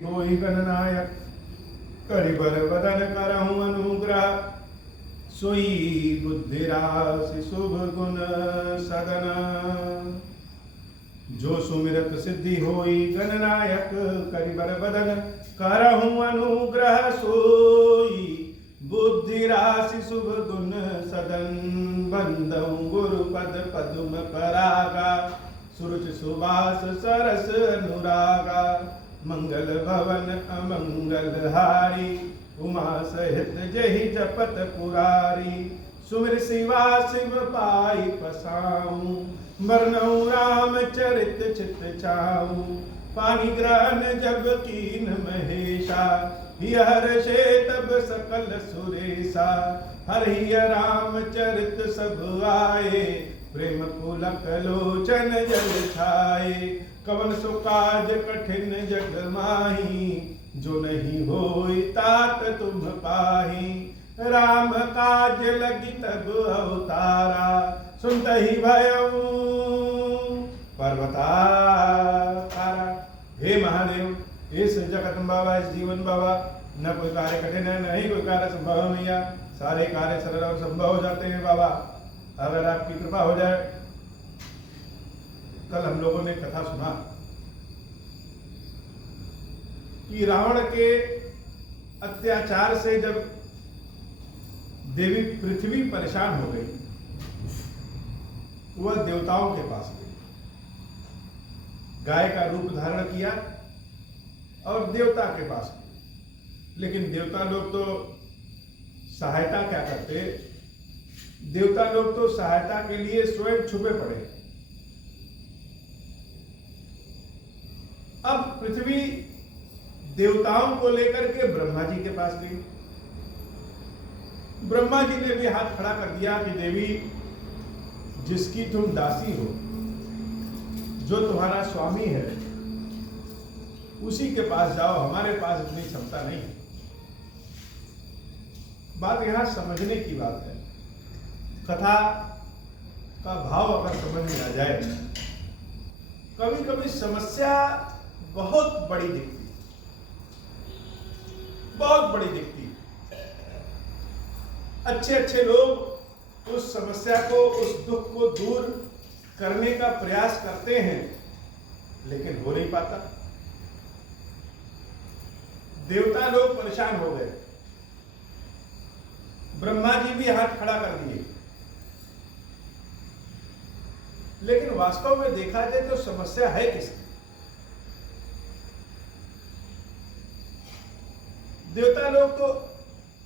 होई गणनायक करिबर बदन करहूँ अनुग्रह सोई बुद्धि राशि शुभ गुण सदन जो सुमिरत सिद्धि होई गणनायक करिबर बदन करहूँ अनुग्रह सोई बुद्धि राशि शुभ गुण सदन बंदऊ गुरुपद पद्म परागा सुरुचि सुबास सरस अनुरागा मंगल भवन अमंगल हारी उमा सहित जहि जपत पुरारी सुमिर शिवा शिव पाई पसाऊं मरनऊ राम चरित चित छाऊं पानी ग्रहण जब कीन महेशा हर से तब सकल सुरेशा हरि राम चरित सब आए प्रेम पुलक लोचन जल छाए कवन सो काज कठिन जग माही जो नहीं होई तात तुम पाही राम काज लगी तब अवतारा सुनत ही भयऊ पर्वतारा। हे महादेव इस जगत बाबा इस जीवन बाबा न कोई कार्य कठिन है न ही कोई कार्य संभव है मैया सारे कार्य सरल और संभव हो जाते हैं बाबा अगर आपकी कृपा हो जाए। कल हम लोगों ने कथा सुना कि रावण के अत्याचार से जब देवी पृथ्वी परेशान हो गई वह देवताओं के पास गई गाय का रूप धारण किया और देवता के पास गई। लेकिन देवता लोग तो सहायता क्या करते देवता लोग तो सहायता के लिए स्वयं छुपे पड़े। अब पृथ्वी देवताओं को लेकर के ब्रह्मा जी के पास गई। ब्रह्मा जी ने भी हाथ खड़ा कर दिया कि देवी जिसकी तुम दासी हो जो तुम्हारा स्वामी है उसी के पास जाओ हमारे पास इतनी क्षमता नहीं। बात यहां समझने की बात है कथा का भाव अगर समझ में आ जाए कभी कभी समस्या बहुत बड़ी दिखती बहुत बड़ी दिखती। अच्छे अच्छे लोग उस समस्या को उस दुख को दूर करने का प्रयास करते हैं लेकिन हो नहीं पाता। देवता लोग परेशान हो गए ब्रह्मा जी भी हाथ खड़ा कर दिए लेकिन वास्तव में देखा जाए तो समस्या है किसकी। देवता लोग तो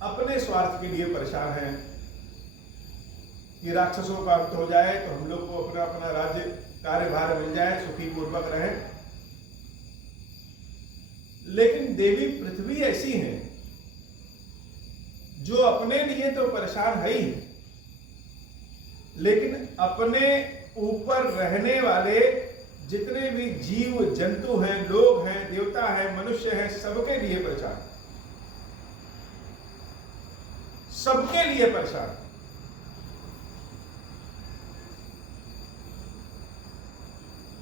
अपने स्वार्थ के लिए परेशान हैं कि राक्षसों का अंत हो जाए तो हम लोग को अपना अपना राज्य कार्यभार मिल जाए सुखी पूर्वक रहे। लेकिन देवी पृथ्वी ऐसी है जो अपने लिए तो परेशान है ही लेकिन अपने ऊपर रहने वाले जितने भी जीव जंतु हैं लोग हैं देवता हैं मनुष्य हैं सबके लिए परेशान सबके लिए परेशान।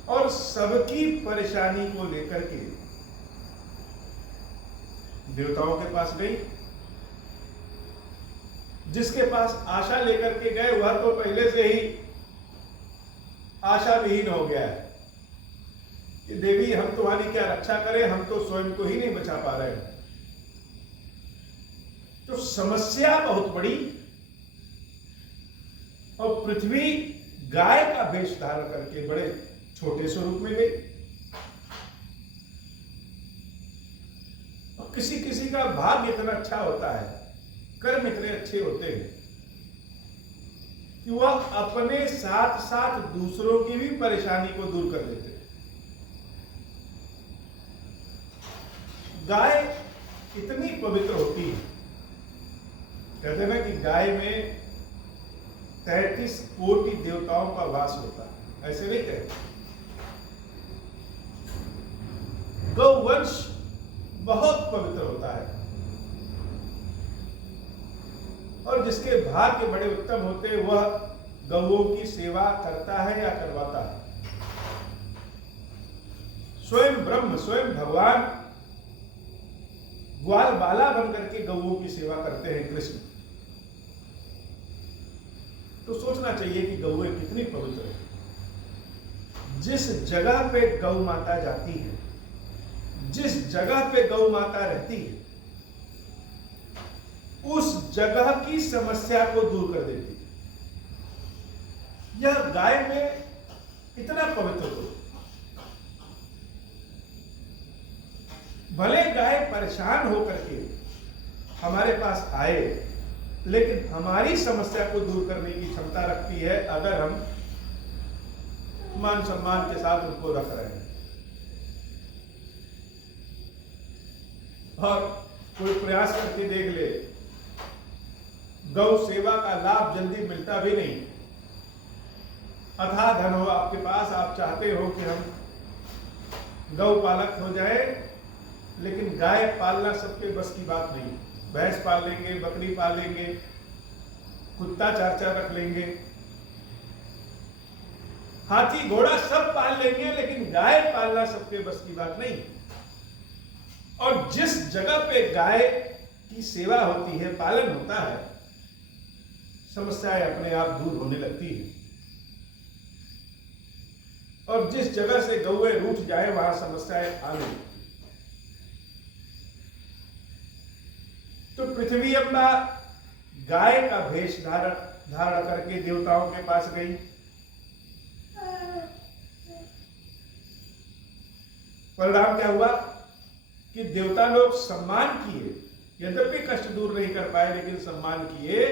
और सबकी परेशानी को लेकर के देवताओं के पास गई। जिसके पास आशा लेकर के गए वह तो पहले से ही आशा विहीन हो गया है कि देवी हम तुम्हारी क्या रक्षा करें हम तो स्वयं को ही नहीं बचा पा रहे हैं। तो समस्या बहुत बड़ी और पृथ्वी गाय का वेश धारण करके बड़े छोटे स्वरूप में गई। और किसी किसी का भाग्य इतना अच्छा होता है कर्म इतने अच्छे होते हैं कि वह अपने साथ साथ दूसरों की भी परेशानी को दूर कर देते हैं। गाय इतनी पवित्र होती है कहते हैं ना कि गाय में 33 कोटि देवताओं का वास होता है ऐसे नहीं कहते। गौवंश बहुत पवित्र होता है और जिसके भाग्य बड़े उत्तम होते वह गौओं की सेवा करता है या करवाता है। स्वयं ब्रह्म स्वयं भगवान ग्वाल बाला बन करके गौओं की सेवा करते हैं कृष्ण। तो सोचना चाहिए कि गौएं कितनी पवित्र है। जिस जगह पे गौ माता जाती है, जिस जगह पे गौ माता रहती है, उस जगह की समस्या को दूर कर देती है। यह गाय में इतना पवित्र हो। भले गाय परेशान होकर के हमारे पास आए, लेकिन हमारी समस्या को दूर करने की क्षमता रखती है अगर हम मान सम्मान के साथ उनको रख रहे हैं। और कोई प्रयास करके देख ले, गौ सेवा का लाभ जल्दी मिलता भी नहीं। अथाह धन हो आपके पास, आप चाहते हो कि हम गौ पालक हो जाए, लेकिन गाय पालना सबके बस की बात नहीं। भैंस पाल लेंगे, बकरी पाल लेंगे, कुत्ता चार चार रख लेंगे, हाथी घोड़ा सब पाल लेंगे, लेकिन गाय पालना सबके बस की बात नहीं। और जिस जगह पे गाय की सेवा होती है, पालन होता है, समस्याएं अपने आप दूर होने लगती है। और जिस जगह से गौएं रूठ जाए वहां समस्याएं आ गई। तो पृथ्वी अम्बा गाय का भेष धारण करके देवताओं के पास गई। परिणाम क्या हुआ कि देवता लोग सम्मान किए, यद्यपि कष्ट दूर नहीं कर पाए, लेकिन सम्मान किए,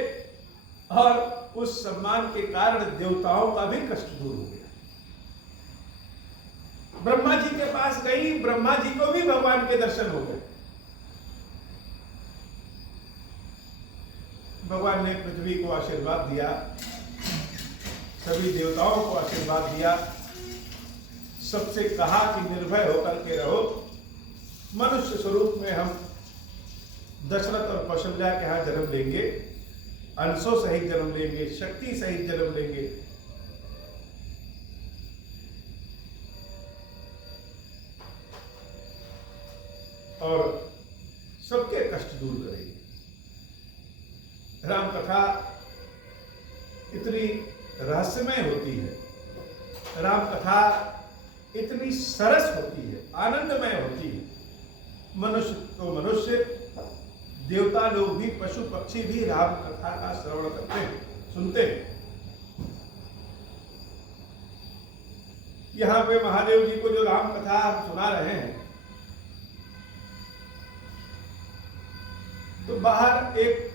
और उस सम्मान के कारण देवताओं का भी कष्ट दूर हो गया। ब्रह्मा जी के पास गई, ब्रह्मा जी को भी भगवान के दर्शन हो गए। भगवान ने पृथ्वी को आशीर्वाद दिया, सभी देवताओं को आशीर्वाद दिया, सबसे कहा कि निर्भय होकर के रहो। मनुष्य स्वरूप में हम दशरथ और कौशल्या के यहाँ जन्म लेंगे, अंशों सहित जन्म लेंगे, शक्ति सहित जन्म लेंगे। और सबके कष्ट दूर करेंगे। राम कथा इतनी रहस्यमय होती है, राम कथा इतनी सरस होती है, आनंदमय होती है। मनुष्य तो मनुष्य, देवता लोग भी, पशु पक्षी भी राम कथा का श्रवण करते हैं, सुनते हैं। यहां पे महादेव जी को जो राम कथा हम सुना रहे हैं, तो बाहर एक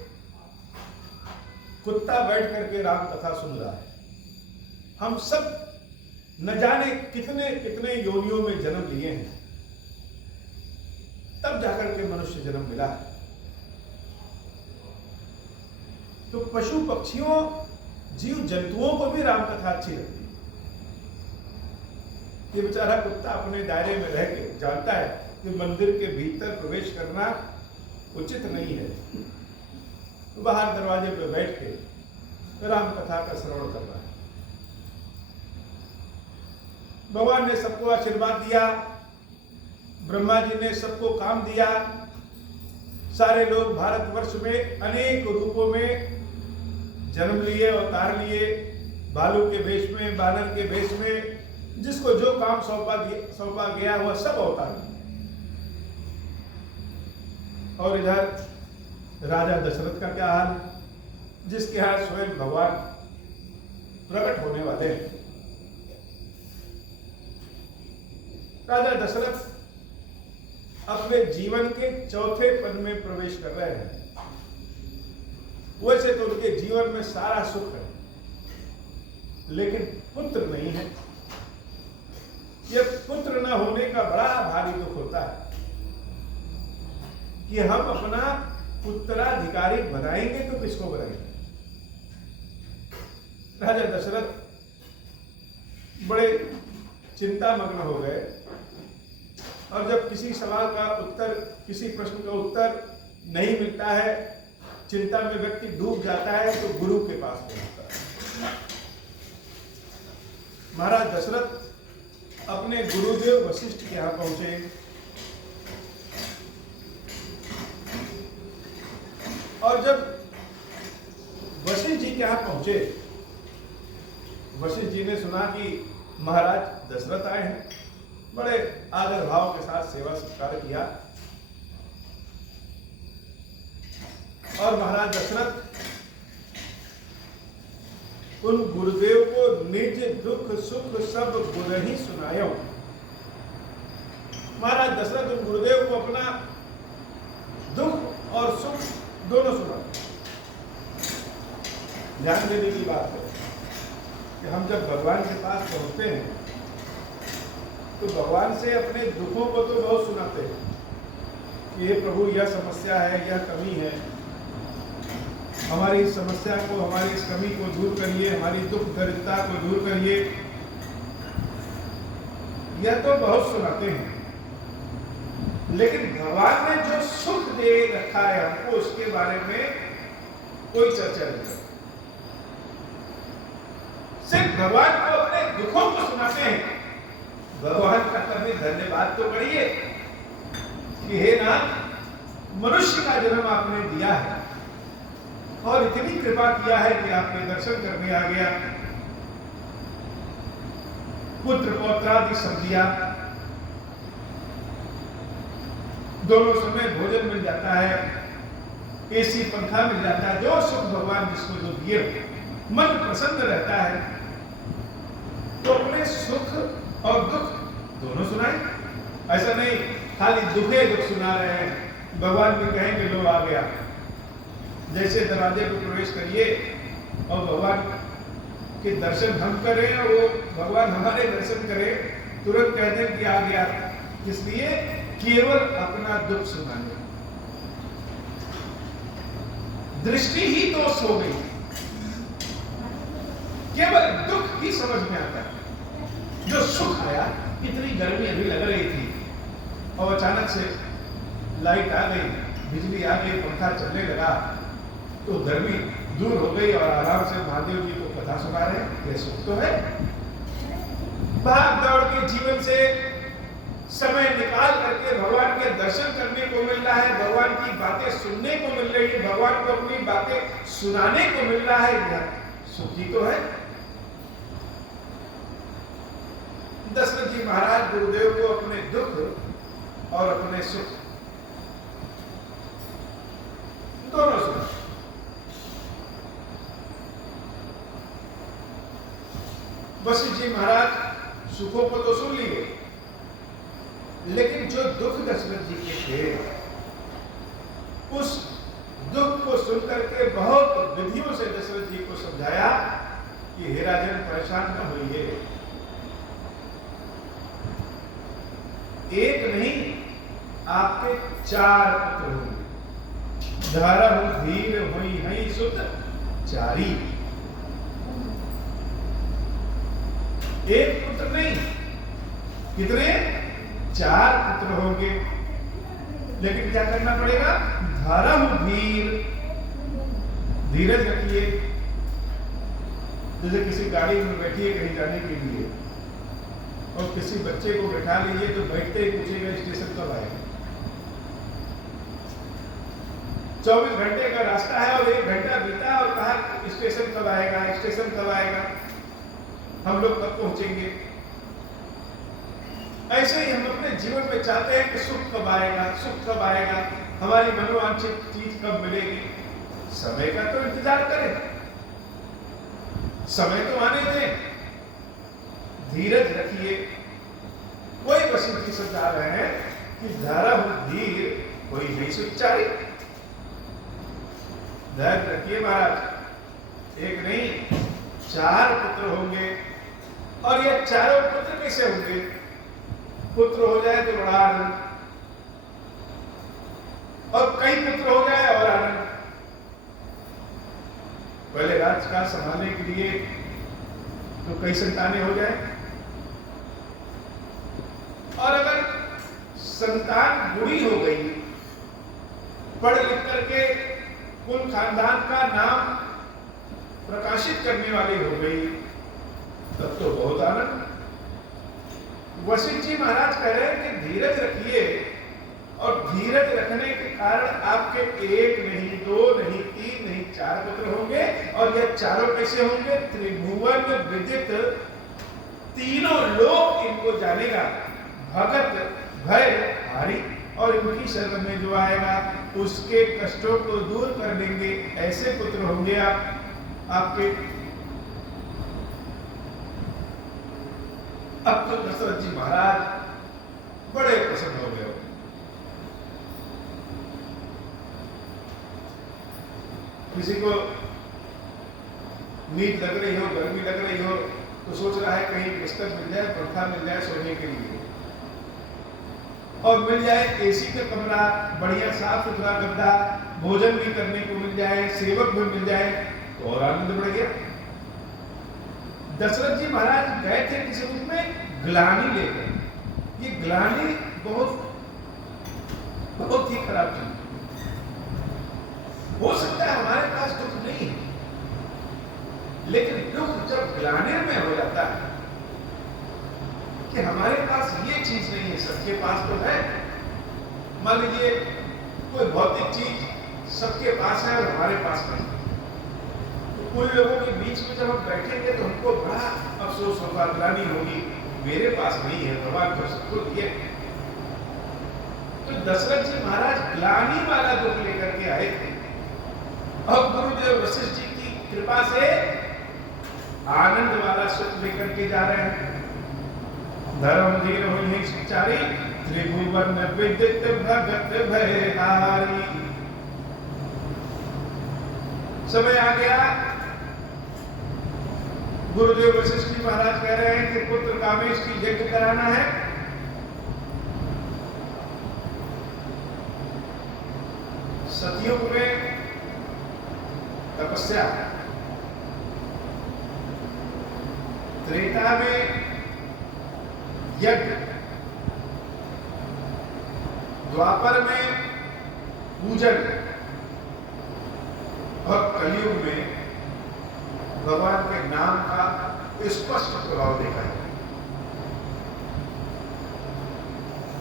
कुत्ता बैठ करके राम कथा सुन रहा है। हम सब न जाने कितने कितने योनियों में जन्म लिए हैं, तब जाकर के मनुष्य जन्म मिला है। तो पशु पक्षियों, जीव जंतुओं को भी राम कथा अच्छी लगती है। ये बेचारा कुत्ता अपने दायरे में रह के जानता है कि मंदिर के भीतर प्रवेश करना उचित नहीं है, तो बाहर दरवाजे पे बैठ के राम कथा का श्रवण कर रहा है। भगवान ने सबको आशीर्वाद दिया, ब्रह्मा जी ने सबको काम दिया। सारे लोग भारतवर्ष में अनेक रूपों में जन्म लिए, अवतार लिए, भालू के वेश में, बानर के वेश में, जिसको जो काम सौंपा गया वह सब अवतार लिए। और इधर राजा दशरथ का क्या हाल, जिसके यहाँ स्वयं भगवान प्रकट होने वाले हैं। राजा दशरथ अपने जीवन के चौथे पद में प्रवेश कर रहे हैं। वैसे तो उनके जीवन में सारा सुख है, लेकिन पुत्र नहीं है। यह पुत्र न होने का बड़ा भारी दुख होता है कि हम अपना उत्तराधिकारी बनाएंगे तो किसको बनाएंगे। राजा दशरथ बड़े चिंतामग्न हो गए, और जब किसी सवाल का उत्तर, किसी प्रश्न का उत्तर नहीं मिलता है, चिंता में व्यक्ति डूब जाता है, तो गुरु के पास पहुंचता है। महाराज दशरथ अपने गुरुदेव वशिष्ठ के यहाँ पहुंचे। और जब वशिष्ठ जी के यहाँ पहुंचे, वशिष्ठ जी ने सुना कि महाराज दशरथ आए हैं, बड़े आदर भाव के साथ सेवा सत्कार किया। और महाराज दशरथ उन गुरुदेव को निज दुख सुख सब गुर ही सुनायो। महाराज दशरथ उन गुरुदेव को अपना दुख और सुख दोनों सुना। ध्यान देने की बात है कि हम जब भगवान के पास पहुंचते हैं तो भगवान से अपने दुखों को तो बहुत सुनाते हैं कि हे प्रभु, यह समस्या है, यह कमी है, हमारी इस समस्या को, हमारी इस कमी को दूर करिए, हमारी दुख दरिद्रता को दूर करिए, यह तो बहुत सुनाते हैं। लेकिन भगवान ने जो सुख दे रखा है हमको, उसके बारे में कोई चर्चा नहीं करती। सिर्फ भगवान को अपने दुखों को सुनाते हैं। भगवान का कभी धन्यवाद तो करिए कि हे नाथ, मनुष्य का जन्म आपने दिया है और इतनी कृपा किया है कि आपके दर्शन करने आ गया, पुत्र पौत्रादि सब दिया, दोनों समय भोजन मिल जाता है, एसी पंखा मिल जाता है, जो सुख भगवान जिसको जो दिए, मन प्रसन्न रहता है। तो अपने सुख और दुख दोनों सुनाए। ऐसा नहीं खाली दुखे दुख सुना रहे हैं। भगवान भी कहेंगे लो आ गया, जैसे दरवाजे पर प्रवेश करिए और भगवान के दर्शन हम करें और वो भगवान हमारे दर्शन करें, तुरंत कह दें कि आ गया। इसलिए केवल अपना दुख सुनाने, दृष्टि ही दोष हो गई, केवल दुख ही समझ में आता है। जो सुख आया, इतनी गर्मी अभी लग रही थी और अचानक से लाइट आ गई, बिजली आ गई, पंखा चलने लगा तो गर्मी दूर हो गई और आराम से महादेव जी को कथा सुना रहे हैं। यह सुख तो है। भाग दौड़ के जीवन से समय निकाल करके भगवान के दर्शन करने को मिल रहा है, भगवान की बातें सुनने को मिल रही है, भगवान को अपनी बातें सुनाने को मिल रहा है, यह सुखी तो है। दशरथ जी महाराज गुरुदेव को अपने दुख और अपने सुख दोनों सुना। वशिष्ठ जी महाराज सुखों को तो सुन लिए, लेकिन जो दुख दशरथ जी के थे, उस दुख को सुनकर के बहुत विधियों से दशरथ जी को समझाया कि हे राजन, परेशान न होइए, एक नहीं आपके 4 पुत्र होंगे। धरहु धीर होई हई सुत चारी। एक पुत्र नहीं, कितने? 4 पुत्र होंगे। लेकिन क्या करना पड़ेगा? धरहु धीर, धीरज रखिए। जैसे किसी गाड़ी में बैठिए कहीं जाने के लिए और किसी बच्चे को बैठा लीजिए तो बैठते ही पूछेगा स्टेशन कब आएगा। 24 घंटे का रास्ता है और 1 घंटा बीता और कहा स्टेशन कब आएगा, स्टेशन कब आएगा, हम लोग कब पहुंचेंगे। ऐसे ही हम अपने जीवन में चाहते हैं कि सुख कब आएगा, सुख कब आएगा, हमारी मनोवांछित चीज कब मिलेगी। समय का तो इंतजार करें, समय तो आने दें, धीरज रखिए। कोई वशिष्ठ जी समझा रहे हैं कि धरहु धीर कोई नहीं सुचारी। धैर्य रखिए महाराज, एक नहीं 4 पुत्र होंगे। और ये चारों पुत्र कैसे होंगे? पुत्र हो जाए तो बड़ा आनंद, और कई पुत्र हो जाए और आनंद। पहले राजकाज संभालने के लिए तो कई संतानें हो जाए, और अगर संतान बुरी हो गई, पढ़ लिख करके कुल खानदान का नाम प्रकाशित करने वाली हो गई, तब तो बहुत आनंद। वशिष्ठ जी महाराज कह रहे हैं कि धीरज रखिए, और धीरज रखने के कारण आपके 1 नहीं 2 नहीं 3 नहीं 4 पुत्र होंगे। और यह चारों कैसे होंगे? त्रिभुवन विदित, तीनों लोग इनको जानेगा। भगत भय हारी, और इनकी शरण में जो आएगा उसके कष्टों को दूर कर देंगे। ऐसे पुत्र होंगे आपके। अब तो दशरथ जी महाराज बड़े प्रसन्न हो गए। किसी को नींद लग रही हो, गर्मी लग रही हो, तो सोच रहा है कहीं बिस्तर मिल जाए, पंखा मिल जाए सोने के लिए, और मिल जाए एसी का कमरा, बढ़िया साफ सुथरा गद्दा, भोजन भी करने को मिल जाए, सेवक भी मिल जाए, तो और आनंद बढ़ गया। दशरथ जी महाराज गए थे किसी रूप में ग्लानि लेकर। ये ग्लानि बहुत बहुत ही खराब चीज। हो सकता है हमारे पास दुख नहीं है, लेकिन दुख जब ग्लानि में हो जाता है कि हमारे पास ये चीज नहीं है, सबके पास तो है। मान लीजिए कोई भौतिक चीज सबके पास है और हमारे पास नहीं, तो कुछ लोगों के बीच में जब हम बैठेंगे तो हमको बड़ा अफसोस होगा, ग्लानि होगी, मेरे पास नहीं है, भगवान को सबको दिए। तो दशरथ जी महाराज ग्लानि वाला दुख लेकर के आए थे। अब गुरुदेव वशिष्ठ जी की कृपा से आनंद वाला सुख लेकर के जा रहे हैं। धर्म धीर हुई सुचारी, त्रिभुवन विदित भगत भयहारी। समय आ गया, गुरुदेव वशिष्ठ जी महाराज कह रहे हैं कि पुत्र कामेश की यज्ञ कराना है। सतयुग में तपस्या, त्रेता में यज्ञ, द्वापर में पूजन, और कलयुग में भगवान के नाम का स्पष्ट प्रभाव देखा है।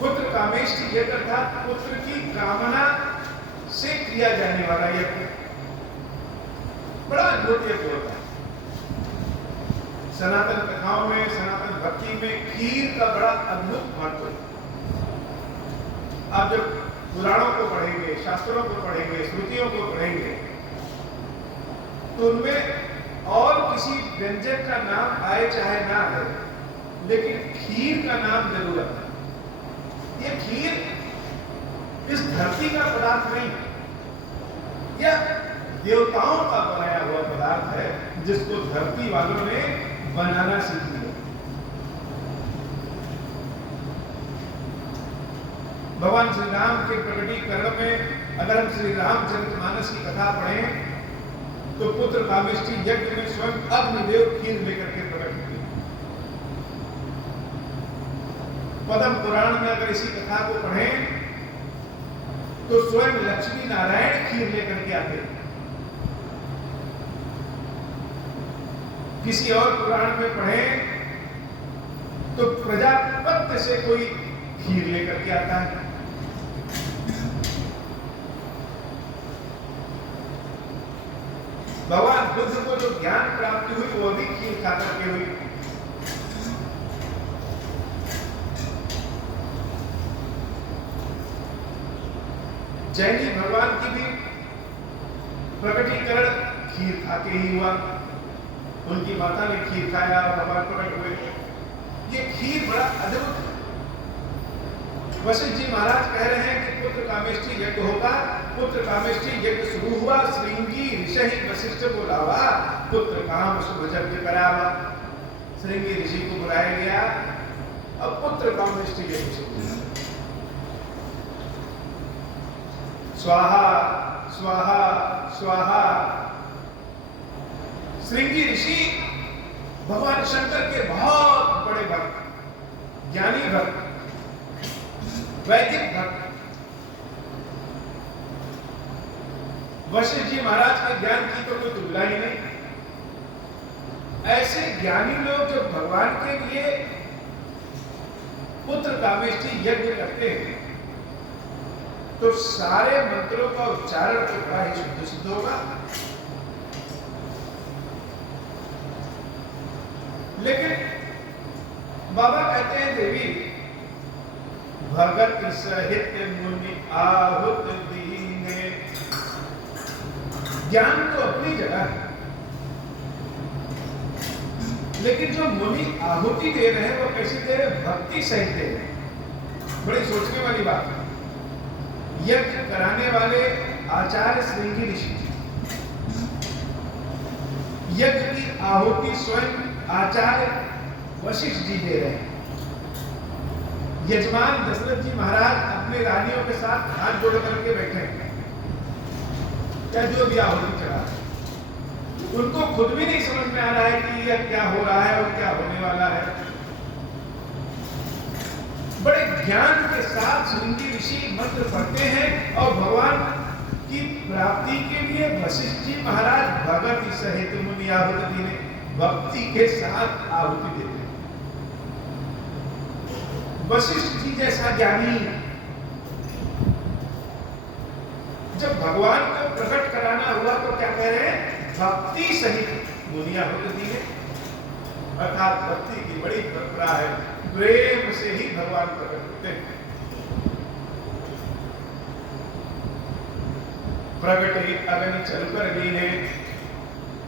पुत्र कामेश की यज्ञ अर्थात पुत्र की कामना से किया जाने वाला यज्ञ बड़ा अद्भुत यज्ञ होता है। सनातन कथाओं में, सनातन भक्ति में खीर का बड़ा अद्भुत महत्व है। आप जब पुराणों को पढ़ेंगे, शास्त्रों को पढ़ेंगे, श्रुतियों को पढ़ेंगे, तो उनमें और किसी व्यंजन का नाम आए चाहे ना आए, लेकिन खीर का नाम जरूर आता है। ये खीर इस धरती का पदार्थ नहीं, यह देवताओं का बनाया हुआ पदार्थ है, जिसको धरती वालों ने बनाना सीख लिया। भगवान श्री राम के प्रकटीकरण में अगर हम श्री रामचरितमानस की कथा पढ़ें तो पुत्र कामेश की यज्ञ में स्वयं अग्निदेव खीर लेकर के प्रकट हुए। पद्म पुराण में अगर इसी कथा को पढ़ें तो स्वयं लक्ष्मी नारायण खीर लेकर के आते। किसी और पुराण में पढ़ें तो प्रजापत्य से कोई खीर लेकर के आता है। भगवान बुद्ध को जो ज्ञान प्राप्ति हुई वो भी खीर खाकर के हुई। जैनी भगवान की भी प्रकटीकरण खीर खाके ही हुआ। उनकी माता ने खीर खाया और भगवान प्रकट हुए। ये खीर बड़ा अद्भुत है। वशिष्ठ जी महाराज कह रहे हैं कि पुत्र कामेष्टि यज्ञ होगा। पुत्र कामेष्टि यज्ञ शुरू हुआ, श्रृंगी ऋषि वशिष्ठ बुलावा, पुत्र काम शुभ यज्ञ करावा। श्रृंगी ऋषि को बुलाया गया, अब पुत्र कामेष्टि यज्ञ शुरू हुआ। स्वाहा स्वाहा स्वाहा। श्रृंगी ऋषि भगवान शंकर के बहुत बड़े भक्त, ज्ञानी भक्त, वैदिक भक्त। वशिष्ठ जी महाराज के ज्ञान की तो कोई तुलना ही नहीं। ऐसे ज्ञानी लोग जो भगवान के लिए पुत्र कामेष्टि यज्ञ करते हैं, तो सारे मंत्रों का उच्चारण तो बड़ा ही शुद्ध सिद्ध होगा। लेकिन बाबा कहते हैं देवी भगत सहित मुनि आहुत दीने। ज्ञान तो अपनी जगह है, लेकिन जो मुनि आहुति दे रहे हैं वो कैसे दे रहे हैं? भक्ति सहित दे रहे हैं। बड़ी सोचने वाली बात है। यज्ञ कराने वाले आचार्य श्रृंगी ऋषि, यज्ञ की आहुति स्वयं आचार्य वशिष्ठ जी दे रहे हैं। यजमान दशरथ जी महाराज अपने रानियों के साथ हाथ जोड़ करके बैठे हैं, क्या जो भी आहुति चढ़ा, उनको खुद भी नहीं समझ में आ रहा है कि यह क्या हो रहा है और क्या होने वाला है। बड़े ज्ञान के साथ श्रृंगी ऋषि मंत्र पढ़ते हैं और भगवान की प्राप्ति के लिए वशिष्ठ जी महाराज भगत सहित मुनि आहुति दीने, भक्ति के साथ आहुति देते हैं। वशिष्ठ जी जैसा ज्ञानी जब भगवान को प्रकट कराना हुआ तो क्या कह रहे हैं? भक्ति सहित मुनि आहुति दीने, अर्थात भक्ति की बड़ी परंपरा है, प्रेम से ही भगवान प्रकट होते हैं। प्रगटे अग्नि चलकर लीने,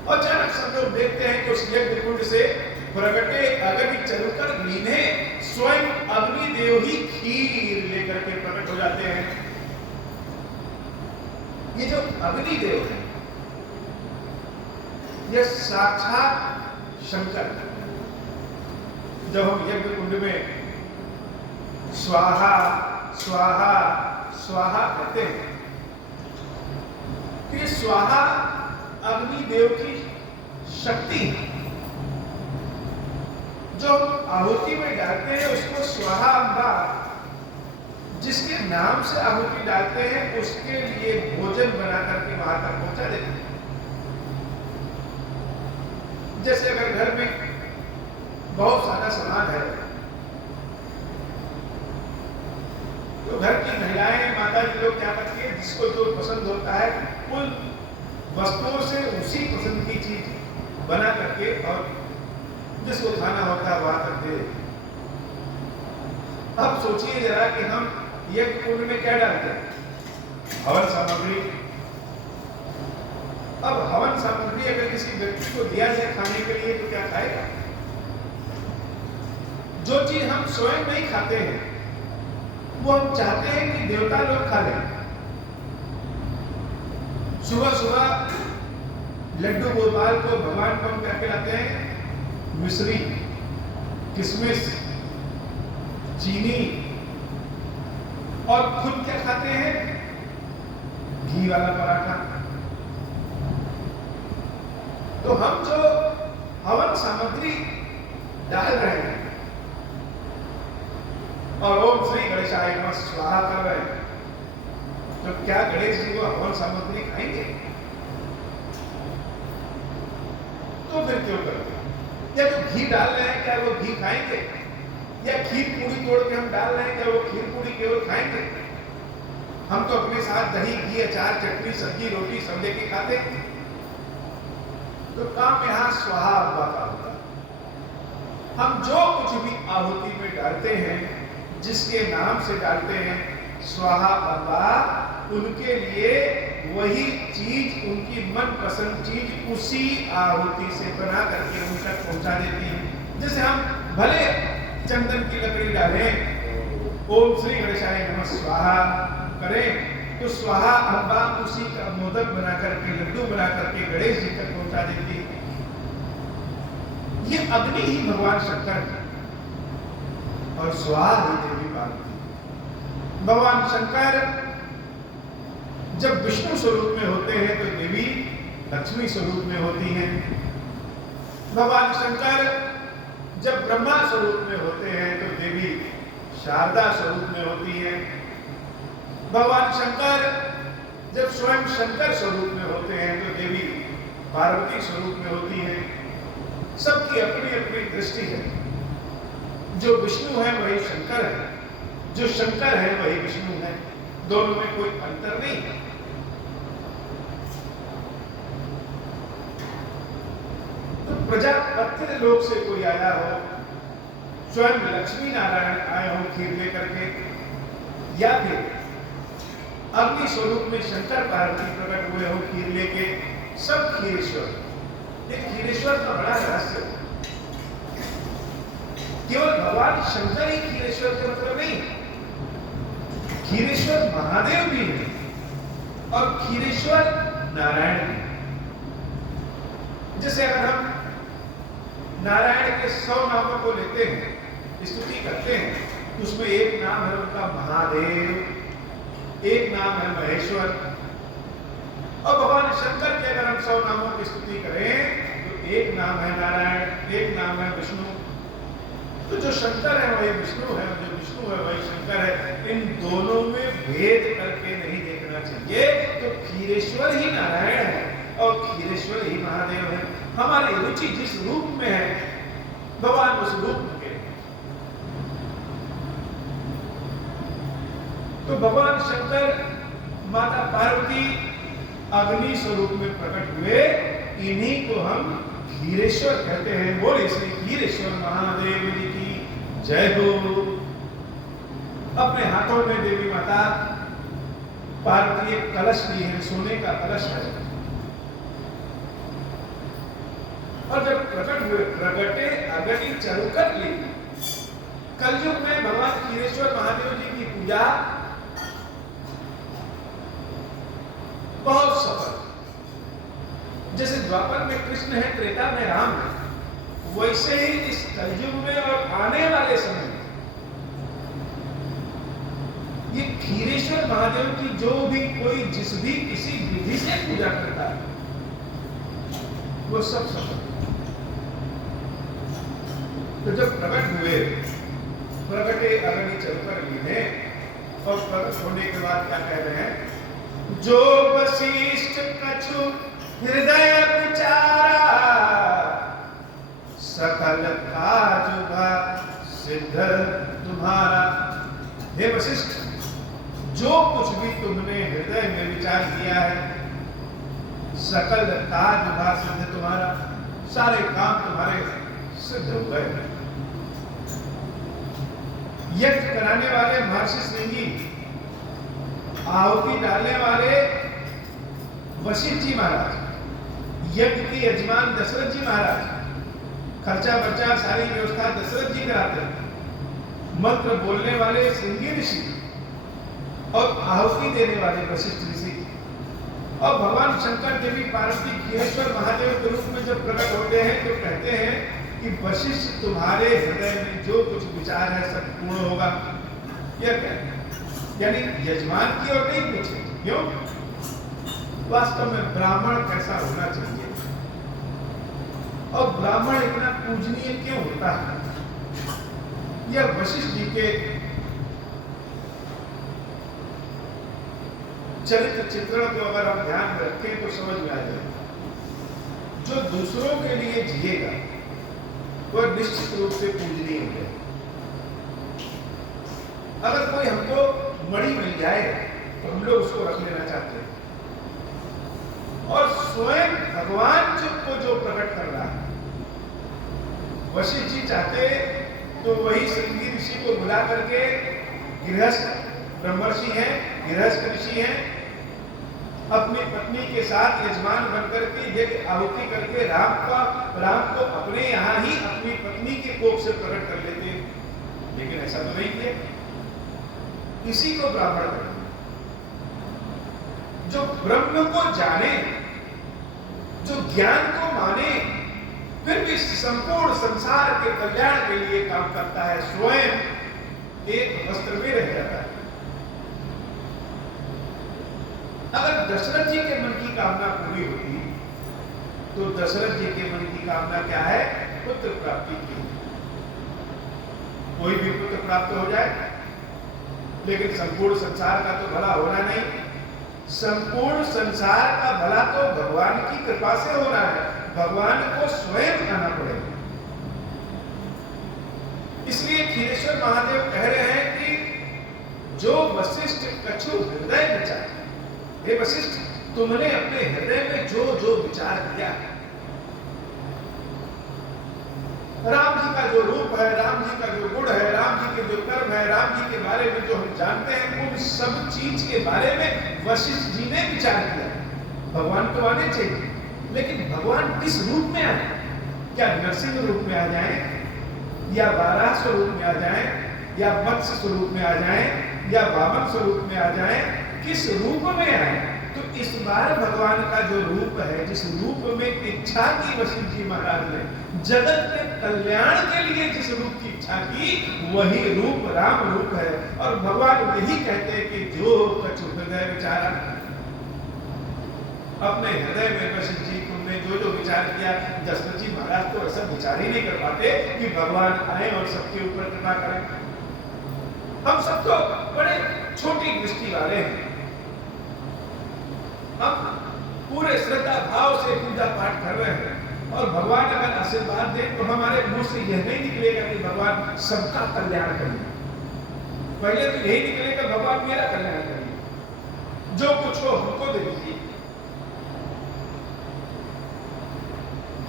और अचानक सब लोग देखते हैं कि उस यज्ञ कुंड से प्रगटे अग्नि चलकर लीने, स्वयं अग्निदेव ही खीर लेकर के प्रकट हो जाते हैं। ये जो अग्निदेव है यह साक्षात शंकर। जब हम यज्ञ कुंड में स्वाहा स्वाहा स्वाहा कहते हैं, कि स्वाहा अग्निदेव की शक्ति है। जो आहुति में डालते हैं उसको स्वाहा अम्बा, जिसके नाम से आहुति डालते हैं उसके लिए भोजन बना करके वहां तक पहुंचा देते हैं। जैसे अगर घर में बहुत सारा सामान है तो घर की महिलाएं, माता जी लोग क्या करती है, जिसको जो पसंद होता है उन वस्तुओं से उसी पसंद की चीज बना करके और जिसको खाना होता है वहां तक दे। अब सोचिए जरा कि हम यज्ञ कुंड में क्या डालते हैं? हवन सामग्री। अब हवन सामग्री अगर किसी व्यक्ति को दिया जाए खाने के लिए तो क्या खाएगा? जो चीज हम स्वयं नहीं खाते हैं वो हम चाहते हैं कि देवता लोग खा लें। सुबह सुबह लड्डू गोपाल को भगवान को हम क्या खिलाते हैं? मिश्री, किशमिश, चीनी, और खुद क्या खाते हैं? घी वाला पराठा। तो हम जो हवन सामग्री डाल रहे हैं और ओम श्री गणेशाय नमः स्वाहा कर रहे हैं, तो क्या गणेश जी वो हवन सामग्री खाएंगे? तो फिर क्यों करते हैं? या जो घी डाल रहे हैं क्या वो घी खाएंगे? या खीर पूरी तोड़ के हम डाल रहे हैं क्या वो खीर पूरी केवल खाएंगे? हम तो अपने साथ दही, घी, अचार, चटनी, सब्जी, रोटी सब लेके खाते हैं। तो काम यहाँ स्वाहा अब्बा का होता है। हम जो कुछ भी आहुति में डालते हैं, जिसके नाम से डालते हैं स्वाहा अब्बा, उनके लिए वही चीज, उनकी मनपसंद चीज उसी आहुति से बना करके उन तक पहुंचा देती है। जैसे हम भले चंदन की लकड़ी डालें, ओम श्री गणेशाय नमः स्वाहा करें, तो स्वाहा अब्बा उसी का मोदक बना करके, लड्डू बना करके गणेश जी तक पहुंचा देती है। ये अग्नि ही भगवान शंकर है और स्वाहा ही देवी पार्वती। भगवान शंकर जब विष्णु स्वरूप में होते हैं तो देवी लक्ष्मी स्वरूप में होती हैं। भगवान शंकर जब ब्रह्मा स्वरूप में होते हैं तो देवी शारदा स्वरूप में होती है। भगवान शंकर जब स्वयं शंकर स्वरूप में होते हैं तो देवी पार्वती स्वरूप में होती है। सबकी अपनी अपनी दृष्टि है। जो विष्णु है वही शंकर है, जो शंकर है वही विष्णु है। दोनों में कोई अंतर नहीं है। तो प्रजापति लोक से कोई आया हो, स्वयं लक्ष्मी नारायण आए हो खीर लेकर के, या फिर अग्नि स्वरूप में शंकर पार्वती प्रकट हुए हो खीर लेके, सब खीरेश्वर। एक खीरेश्वर का बड़ा रहस्य है। केवल भगवान शंकर ही खीरेश्वर के मतलब नहीं, खीरेश्वर महादेव भी है और खीरेश्वर नारायण भी। जैसे अगर हम नारायण के 100 नामों को लेते हैं, स्तुति करते हैं, उसमें एक नाम है उनका महादेव, एक नाम है महेश्वर, और भगवान शंकर के अगर हम 100 नामों की स्तुति करें तो एक नाम है नारायण, एक नाम है विष्णु। तो जो शंकर है वही विष्णु है, जो विष्णु है वही शंकर है। इन दोनों में भेद करके नहीं देखना चाहिए। तो खीरेश्वर ही नारायण है और खीरेश्वर ही महादेव है। हमारी रुचि जिस रूप में है, भगवान उस रूप के। तो भगवान शंकर माता पार्वती अग्नि स्वरूप में प्रकट हुए, इन्हीं को हम खीरेश्वर कहते हैं। बोले श्री खीरेश्वर महादेव जी की जय हो। अपने हाथों में देवी माता पार्वती एक कलश ली है, सोने का कलश है, और जब प्रकट हुए प्रगटे अग्नि चलकर ली। कलयुग में भगवान खीरेश्वर महादेव जी की पूजा बहुत सफल। जैसे द्वापर में कृष्ण है, त्रेता में राम है, वैसे ही इस कलयुग में और आने वाले समय में ये खीरेश्वर महादेव की जो भी कोई जिस भी किसी विधि से पूजा करता है वो सब सफल। तो जब प्रकट हुए, प्रकटे अग्नि चलकर लीने, और प्रकट होने के बाद क्या कह रहे हैं? जो वशिष्ठ कछु हृदय विचारा, सकल काज सिद्ध तुम्हारा। हे वशिष्ठ, जो कुछ भी तुमने हृदय में विचार किया है, सकल काज सिद्ध तुम्हारा, सारे काम तुम्हारे सिद्ध हो गए। यज्ञ कराने वाले महर्षि श्रृंगी, आहुति डालने वाले वशिष्ठ जी महाराज, यज्ञ के यजमान दशरथ जी महाराज, खर्चा बर्चा सारी व्यवस्था दशरथ जी कराते हैं, मंत्र बोलने वाले श्रृंगी ऋषि और आहुति देने वाले वशिष्ठ ऋषि, और भगवान शंकर देवी पार्वती खीरेश्वर महादेव के रूप में जब प्रकट होते हैं तो कहते हैं कि वशिष्ठ तुम्हारे हृदय में जो कुछ विचार है सब पूर्ण होगा। यह कहते हैं, यानी यजमान की ओर नहीं पूछे। क्यों? वास्तव में ब्राह्मण कैसा होना चाहिए और ब्राह्मण इतना पूजनीय क्यों होता है, यह वशिष्ठ जी के चरित्र चित्रण को अगर हम ध्यान में रखें तो समझ में आ जाएगा। जो दूसरों के लिए जिएगा वह निश्चित रूप से पूजनीय है। अगर कोई हमको मणि मिल जाए तो हम लोग उसको रख लेना चाहते हैं, और स्वयं भगवान को जो प्रकट कर रहा है, वशिष्ठ जी चाहते तो वही श्रृंगी ऋषि को बुला करके, गृहस्थ ब्रह्मर्षि हैं, गृहस्थ ऋषि हैं, अपनी पत्नी के साथ यजमान बनकर के यज्ञ आहुति करके राम को अपने यहाँ ही अपनी पत्नी के कोख से प्रकट कर लेते, लेकिन ऐसा तो नहीं किया। इसी को ब्राह्मण कहते हैं, जो ब्रह्म को जाने, जो ज्ञान को माने, फिर भी संपूर्ण संसार के कल्याण के लिए काम करता है, स्वयं एक वस्त्र में रह जाता है। अगर दशरथ जी के मन की कामना पूरी होती तो दशरथ जी के मन की कामना क्या है? पुत्र प्राप्ति की। कोई भी पुत्र प्राप्त हो जाए, लेकिन संपूर्ण संसार का तो भला होना नहीं। संपूर्ण संसार का भला तो भगवान की कृपा से होना है, भगवान को स्वयं आना पड़ेगा। इसलिए खीरेश्वर महादेव कह रहे हैं कि जो वशिष्ठ कछु हृदय विचार, हे वशिष्ठ तुमने अपने हृदय में जो जो विचार किया, राम जी का जो रूप है, राम जी का जो गुण है, राम जी के जो कर्म है, राम जी के बारे में जो हम जानते हैं, उन सब चीज के बारे में वशिष्ठ जी ने विचार किया। भगवान तो आने चाहिए, लेकिन भगवान किस रूप में आए? क्या नरसिंह रूप में आ जाएं, या वाराह स्वरूप में आ जाएं, या मत्स्य स्वरूप में आ जाएं, या वामन स्वरूप में आ जाएं? किस रूप में आए? तो इस बार भगवान का जो रूप है, जिस रूप में इच्छा की वशिष्ठ जी महाराज ने, जगत के कल्याण के लिए जिस रूप की इच्छा की, वही रूप राम रूप है। और भगवान यही कहते हैं कि जो कछु हृदय विचारा, अपने हृदय में वशिष्ठ जी तुमने जो जो विचार किया, दशरथ जी महाराज तो ऐसा विचार ही नहीं कर पाते कि भगवान आए और सबके ऊपर कृपा करें। हम सब तो बड़े छोटी दृष्टि वाले हैं, हम पूरे श्रद्धा भाव से पूजा पाठ कर रहे हैं, और भगवान अगर आशीर्वाद दे तो हमारे मुंह से यह नहीं निकलेगा कि भगवान सबका कल्याण करें। पहले तो यही निकलेगा भगवान मेरा कल्याण करें, जो कुछ हो हमको दे दीजिए।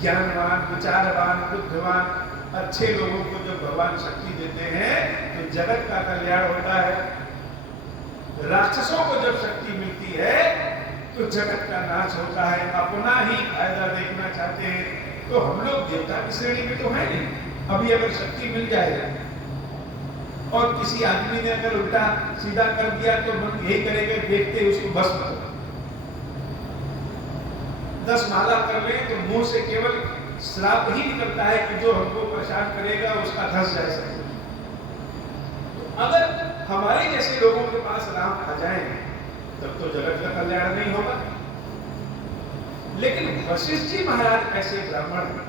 ज्ञानवान, विचारवान, बुद्धिमान, अच्छे लोगों को जब भगवान शक्ति देते हैं तो जगत का कल्याण होता है। राक्षसों को जब शक्ति मिलती है तो जगत का नाश होता है। अपना ही फायदा देखना चाहते हैं तो हम लोग देवता की श्रेणी में तो है नहीं। अभी अगर शक्ति मिल जाए और किसी आदमी ने अगर उल्टा सीधा कर दिया तो मन यही करेगा, देखते उसको भस्म करो। 10 माला कर ले तो मुंह से केवल श्राप ही निकलता है कि जो हमको परेशान करेगा उसका धस जाए सब कुछ। तो अगर हमारे जैसे लोगों के पास राम आ जाए तब तो जगत का कल्याण नहीं होगा। लेकिन वशिष्ठ जी महाराज ऐसे ब्राह्मण हैं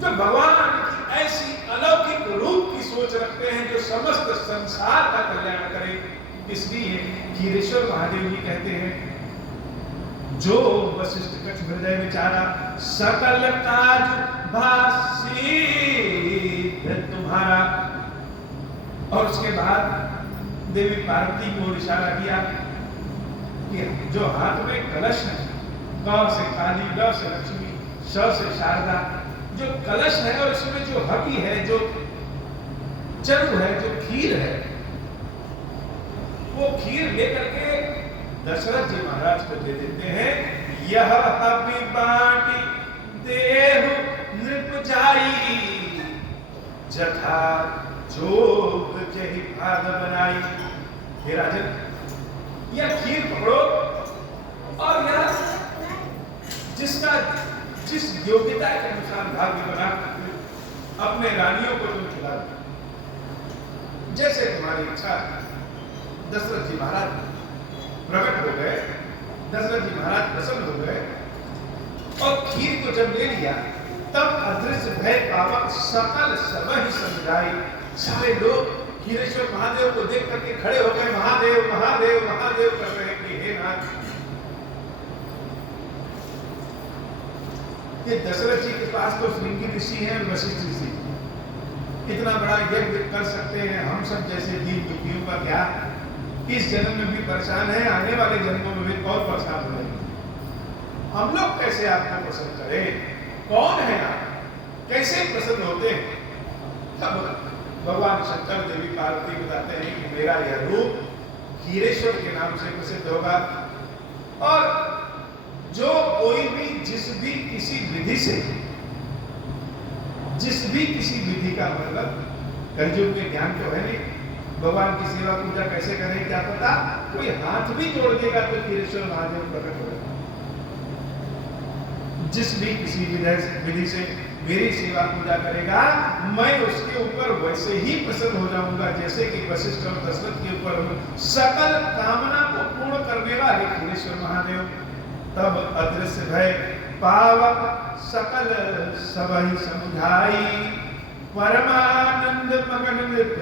जो भगवान की ऐसी अलौकिक रूप की सोच रखते हैं जो समस्त संसार का कल्याण करे। इसलिए खीरेश्वर महादेव जी कहते हैं, जो वशिष्ठ कछु हृदय विचारा, सकल काज भासी तुम्हारा। और उसके बाद देवी पार्वती को इशारा किया कि जो हाथ में कलश है, क से काली, ड से लक्ष्मी, श से शारदा, जो कलश है और इसमें जो हबी है, जो चरु है, जो खीर है, वो खीर लेकर के दशरथ जी महाराज को दे देते हैं। यह हबी बाटी देहु नृप जाई, जथा जोग जहि भाग बनाई। हे राजन, यह खीर पकड़ो और यार जिसका जिस योग्यता के अनुसार भाग्य बना अपने रानियों को तुम खिला दो, जैसे तुम्हारी इच्छा। दशरथ जी महाराज प्रकट हो गए, दशरथ जी महाराज प्रसन्न हो गए और खीर को जब ले लिया तब अदृश्य भय पावक सकल सब ही समुदाय। सारे लोग खीरेश्वर महादेव को देख करके खड़े हो गए, महादेव महादेव महादेव कर रहे हैं कि हे नाथ। ये दशरथ जी के पास तो श्रृंगी ऋषि हैं, वशिष्ठ ऋषि, इतना बड़ा यज्ञ कर सकते हैं। हम सब जैसे दीन दुखियों का क्या इस जन्म में भी परेशान है, आने वाले जन्मों में भी और परेशान हो जाएंगे। हम लोग कैसे आपको पसंद करें? कौन है आप? कैसे प्रसन्न होते हैं? तब भगवान शंकर देवी पार्वती बताते हैं कि मेरा यह रूप खीरेश्वर के नाम से प्रसिद्ध होगा, और जो कोई भी जिस भी किसी विधि से, जिस भी किसी विधि का मतलब कलयुग में ज्ञान तो है नहीं, भगवान की सेवा पूजा कैसे करें क्या पता, कोई हाथ भी जोड़ देगा तो खीरेश्वर महादेव प्रकट होगा। जिस भी किसी विधि से मेरी सेवा पूजा करेगा, मैं उसके ऊपर वैसे ही प्रसन्न हो जाऊंगा जैसे कि वशिष्ठ और दशरथ के ऊपर हूं। सकल कामना को पूर्ण करने वाले खीरेश्वर महादेव। तब अदृश्य भय पावक सकल सबहि समुझाई, परमानंद मगन नृप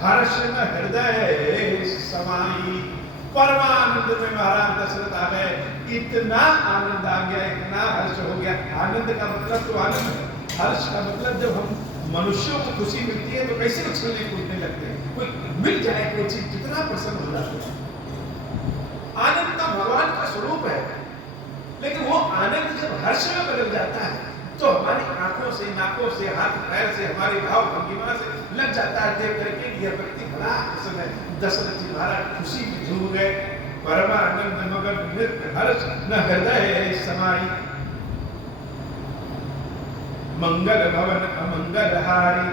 हर्ष न हृदय समाई। परमानंद में महाराज दशरथ आ गए, इतना आनंद आ गया, इतना हर्ष हो गया। आनंद का मतलब तो आनंद, हर्ष का मतलब जब हम मनुष्यों को खुशी मिलती है तो कैसे उछलने कूदने लगते हैं। कोई मिल जाए कोई चीज कितना प्रसन्न हो जाते हैं। आनंद तो भगवान का स्वरूप है, लेकिन वो आनंद जब हर्ष में बदल जाता है तो हमारी आंखों से, नाकों से, हाथ पैर से, हमारी भाव भंगिमा से लग जाता है देख करके यह व्यक्ति बड़ा प्रसन्न है। दशरथ जी महाराज खुशी में झूम गए। परमानंद मगन नृत्य हर्ष न हृदय समाई, मंगल भवन अमंगल हारी,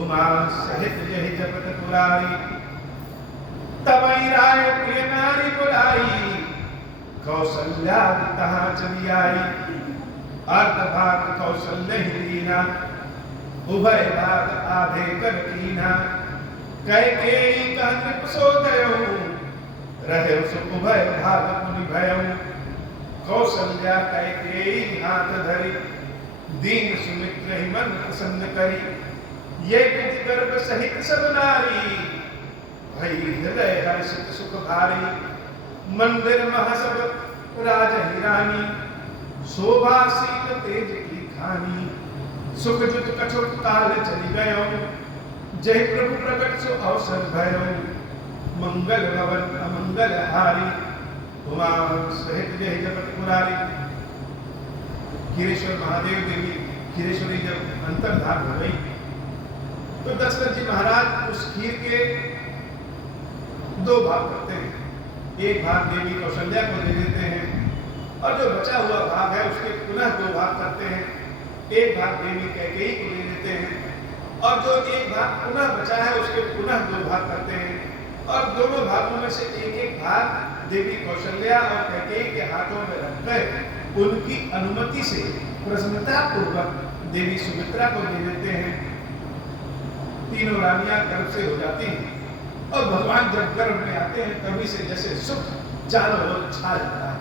उमा सहित यही जपत पुरारी। तबई राय प्रिय नारी बुलाई, कौशल्या तहाँ चली आई। अर्ध भाग कौशल्य ही दीना, उभय भाग आधे कर कीना। कैकेयी का नृप सो गयऊ, रहे सो उभय भाग मुनि भयऊ। कौशल्या कैकेयी हाथ धरी, दीन सुमित्र ही मन प्रसन्न करी। ये विधि गर्भ सहित सब नारी, भई हृदय हर्षित सुख भारी। मंदिर महसब राज हिरानी, शोभाशील तेज की खानी। सुख जुत कछुक काल चली गयो, जय प्रभु प्रकट सो अवसर भयो। मंगल भवन अमंगल हारी, उमा सहित जय जपत पुरारी। खीरेश्वर महादेव देवी खीरेश्वरी जब अंतर्धान हो गई तो दशरथ जी महाराज उस खीर के दो भाग करते हैं। एक भाग देवी कौशल्या को दे देते हैं और जो बचा हुआ भाग है उसके पुनः दो भाग करते हैं। एक भाग देवी कैकेयी को दे देते हैं और जो एक भाग पुनः बचा है उसके पुनः दो भाग करते हैं। और दोनों भागों में से एक एक भाग देवी कौशल्या और कैकेयी के हाथों में रखकर उनकी अनुमति से प्रसन्नता पूर्वक देवी सुमित्रा को दे देते हैं। तीनों रानियां गर्भ से हो जाती हैं और भगवान जब गर्भ में आते हैं तभी से जैसे सुख चारों ओर छा जाता है।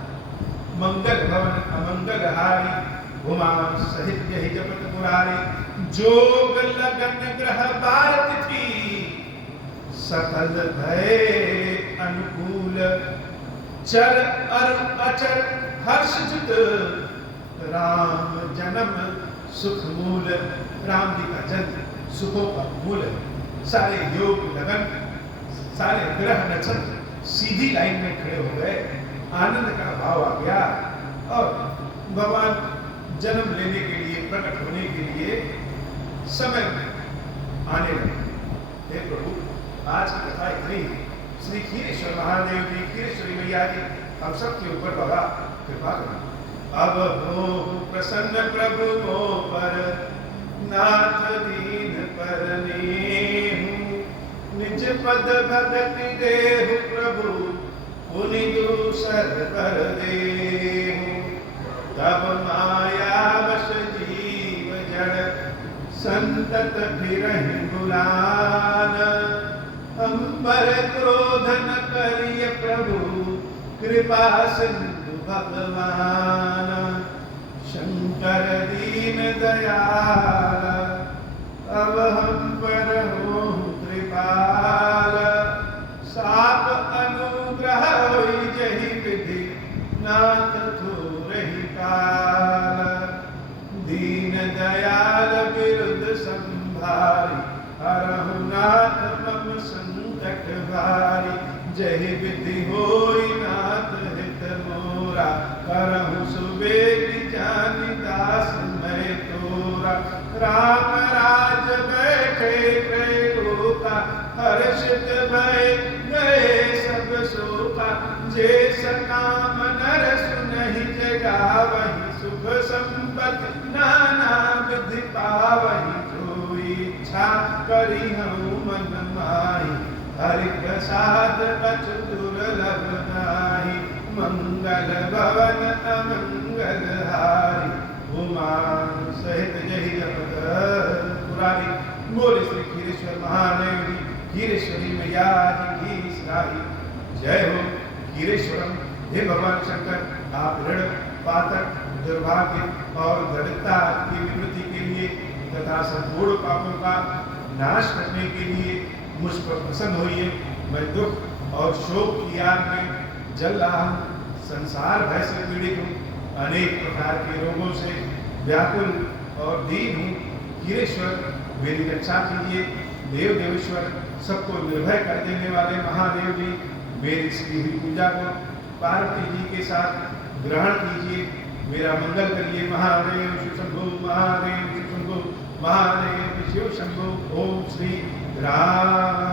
मंगल भवन अमंगल हारी, उमा सहित यही जपत पुरारी। जोग लगन ग्रह बार तिथि, सकल भय अनुकूल। चर अर अचर हर्ष जुत, राम जन्म सुख मूल। राम जी का जन्म सुखों का मूल है। सारे योग लगन, सारे ग्रह नक्षत्र सीधी लाइन में खड़े हो गए। आनंद का भाव आ गया और भगवान जन्म लेने के लिए, प्रकट होने के लिए समय आने लगे। हे प्रभु, आज की कथा इतनी। श्री खीरेश्वर महादेव जी, खीरेश्वरी मैया जी हम सब के ऊपर बाबा कृपा करें। अब हो प्रसन्न प्रभु मो पर, नाथ दीन पर नेहु। निज पद भगति देहु प्रभु, पुनि दूसर पर देहु। तब माया वश जीव जड़, संतत फिरहि बुलान। हम पर क्रोध न करिय प्रभु, कृपा सिंधु भगवान। शंकर दीन दयाल, अब हम पर हो कृपाल। साप अनुग्रह होई जहि विधि, नाथ थोरहि काल। दीन दयाल विरुद्ध संभारी, हरहु नाथ मम संकट भारी। जहि विधि होई नाथ हित मोरा, करहु सुबेग जानि दास मैं तोरा। राम राज बैठे त्रैलोका, हर्षित भय गए सब शोका। जे सकाम नर सुनहि जगावहि, सुख संपत्ति नाना विधि पावहि। जो इच्छा करी हूँ मन माही, हरि प्रसाद कछु दुर्लभ नाहि। मंगल भवन अमंगल हारी, उमा सहित जहि जपत पुरारी। बोले श्री खीरेश्वर महादेव जी, खीरेश्वरी मैया जी की सराही। जय हो खीरेश्वरम। हे भगवान शंकर, आप ऋण, पातक, दुर्भाग्य और दरिद्रता की विवृद्धि के लिए तथा संपूर्ण पापों का नाश करने के लिए मुझ पर प्रसन्न होइए। मैं दुख और शोक की आग में जल रहा हूँ, संसार भय से पीड़ित हूँ, अनेक प्रकार के रोगों से व्याकुल और दीन हूँ। खीरेश्वर मेरी रक्षा कीजिए। देव देवेश्वर सबको निर्भय कर देने वाले महादेव जी, मेरी श्री हुई पूजा को पार्वती जी के साथ ग्रहण कीजिए, मेरा मंगल करिए। महादेव शिव शंभु, महादेव शिव शंभु, महादेव शिव शंभु। ओम श्री राम